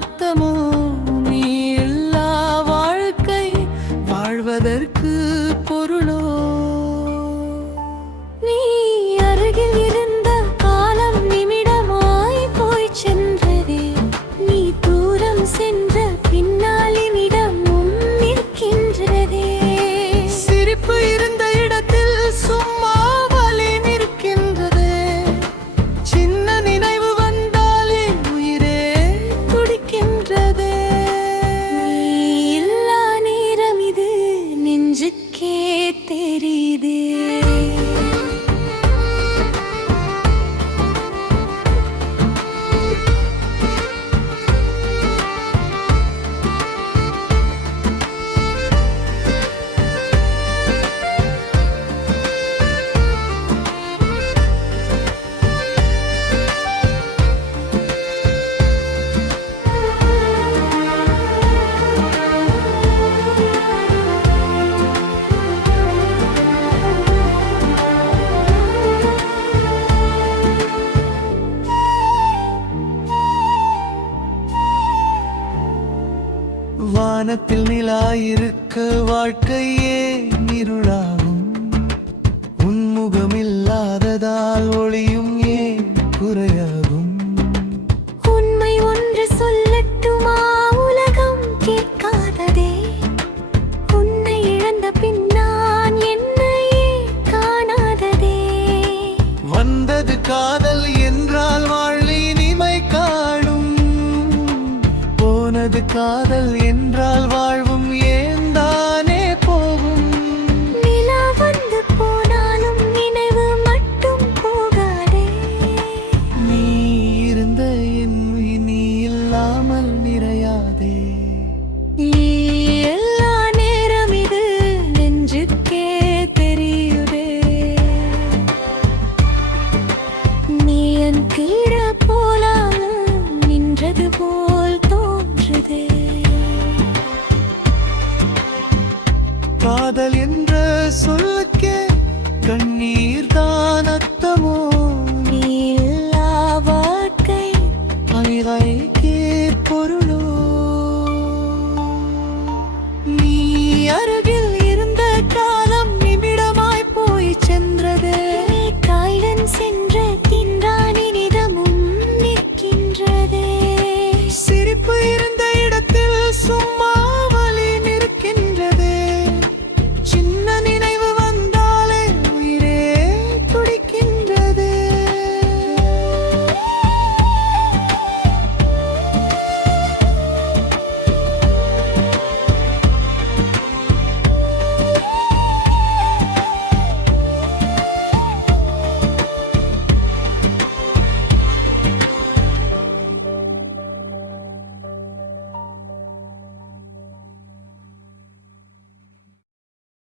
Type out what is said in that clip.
அர்த்தமோ? நீ இல்லா வாழ்க்கை வாழ்வதற்கு பொருளோ? நீ அருகில் இருந்த காலம் நிமிடமாய் போய் சென்றதே. நீ தூரம் சென்ற பின்னால் நிமிடமும் நிற்கின்றதே. சிரிப்பு இருந்த இடத்தில் சும்மா வலி நிற்கின்றதே. சின்ன நினைவு வந்தாலே உயிரே துடிக்கின்றதே. நீ இல்லா நேரம் இது நெஞ்சுக்கே தெரியுதே. வானத்தில் நிலா இருக்க வாழ்க்கையே இருளாகும். உன்முகமில்லாததால் ஒளியும் ஏன் குறையாகும்? உண்மை ஒன்று சொல்லட்டுமா, உலகம் கேட்காததே. உன்னை இழந்த பின் நான் என்னையே காணாததே. வந்தது காதல் என்றால் வாழ்வில் இனிமை காணும். போனது காதல் என்றால் வாழ்வும் ஏன் தானே போகும்? நிலா வந்து போனாலும் நினைவு மட்டும் போகாதே. நீ இருந்த என் உயிர் நீ இல்லாமல் நிறையாதே. நீ எல்லா நேரம் இது நெஞ்சுக்கே தெரியுதே. நீ என் கீழ போலாமல் நின்றது போல் தோன்றுதே. காதல் என்ற சொல்லுக்கே கண்ணீர் தான் அர்த்தமோ? நீ இல்லா வாழ்க்கை அமிதைக்கே பொருளோ?